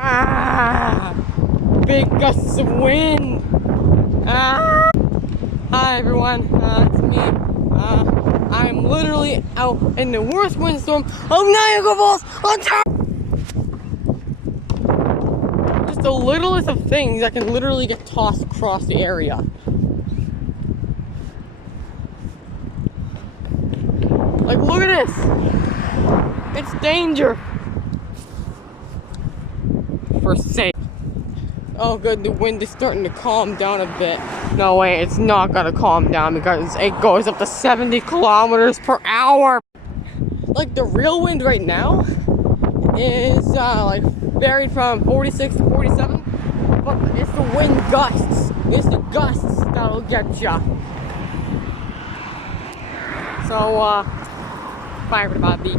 Ah! Big gusts of wind! Ah! Hi everyone, it's me. I'm literally out in the worst windstorm of Niagara Falls on top! Just the littlest of things that can literally get tossed across the area. Like, look at this! It's danger! For safe. Oh good, the wind is starting to calm down a bit. No way, it's not gonna calm down because it goes up to 70 kilometers per hour. Like the real wind right now is like varied from 46 to 47, but it's the wind gusts. It's the gusts that'll get ya. So, bye everybody.